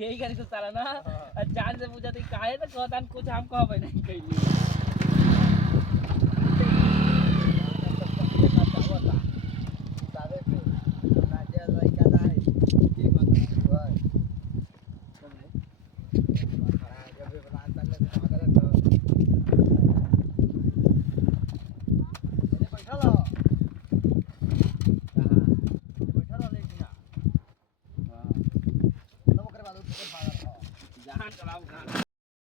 यही करी तो साला ना जान से पूछा तो काहे ना कहता कुछ हम कह नहीं कइली